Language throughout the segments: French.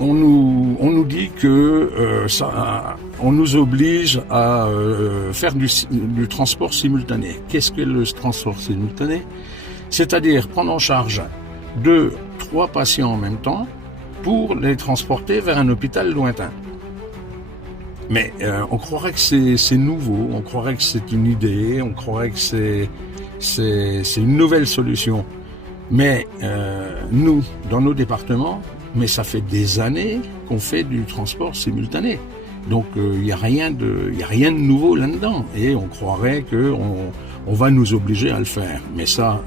on nous dit que on nous oblige à faire du transport simultané. Qu'est-ce que le transport simultané? C'est-à-dire prendre en charge 2, 3 patients en même temps pour les transporter vers un hôpital lointain. Mais on croirait que c'est nouveau, on croirait que c'est une idée, on croirait que c'est une nouvelle solution. Mais nous, dans nos départements, mais ça fait des années qu'on fait du transport simultané. Donc il n'y a rien de nouveau là-dedans. Et on croirait qu'on va nous obliger à le faire. Mais ça,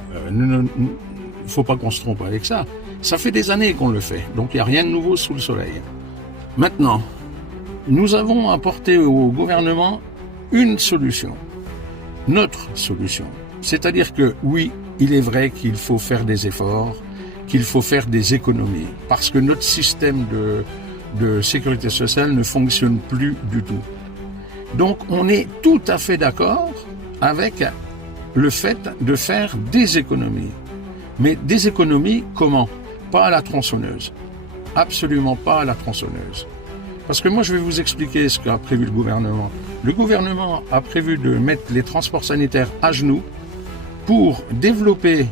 faut pas qu'on se trompe avec ça. Ça fait des années qu'on le fait. Donc il n'y a rien de nouveau sous le soleil. Maintenant, nous avons apporté au gouvernement une solution. Notre solution. C'est-à-dire que oui, il est vrai qu'il faut faire des efforts, qu'il faut faire des économies, parce que notre système de sécurité sociale ne fonctionne plus du tout. Donc on est tout à fait d'accord avec le fait de faire des économies. Mais des économies comment? Pas à la tronçonneuse. Absolument pas à la tronçonneuse. Parce que moi je vais vous expliquer ce qu'a prévu le gouvernement. Le gouvernement a prévu de mettre les transports sanitaires à genoux pour développer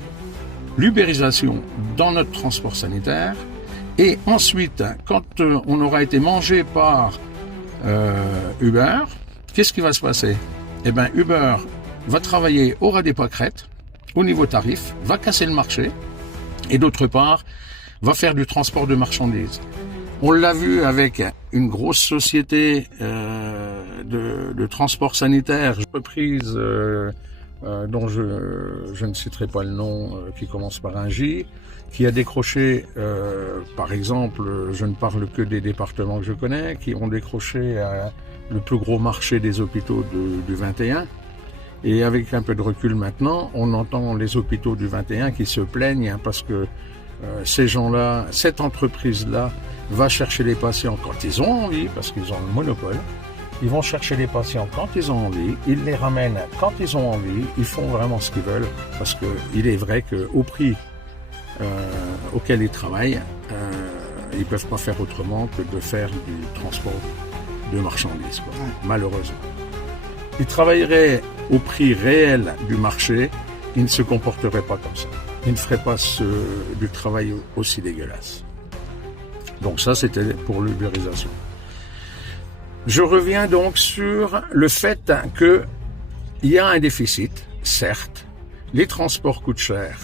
l'ubérisation dans notre transport sanitaire, et ensuite, quand on aura été mangé par Uber, qu'est-ce qui va se passer? Eh bien, Uber va travailler au ras des pâquerettes, au niveau tarif, va casser le marché, et d'autre part, va faire du transport de marchandises. On l'a vu avec une grosse société de transport sanitaire, reprise dont je ne citerai pas le nom, qui commence par un J, qui a décroché, par exemple, je ne parle que des départements que je connais, qui ont décroché le plus gros marché des hôpitaux du 21. Et avec un peu de recul maintenant, on entend les hôpitaux du 21 qui se plaignent parce que ces gens-là, cette entreprise-là, va chercher les patients quand ils ont envie, parce qu'ils ont le monopole. Ils vont chercher les patients quand ils ont envie, ils les ramènent quand ils ont envie, ils font vraiment ce qu'ils veulent, parce qu'il est vrai qu'au prix auquel ils travaillent, ils ne peuvent pas faire autrement que de faire du transport de marchandises, quoi, malheureusement. Ils travailleraient au prix réel du marché, ils ne se comporteraient pas comme ça. Ils ne feraient pas du travail aussi dégueulasse. Donc ça, c'était pour l'ubérisation. Je reviens donc sur le fait qu'il y a un déficit, certes, les transports coûtent cher.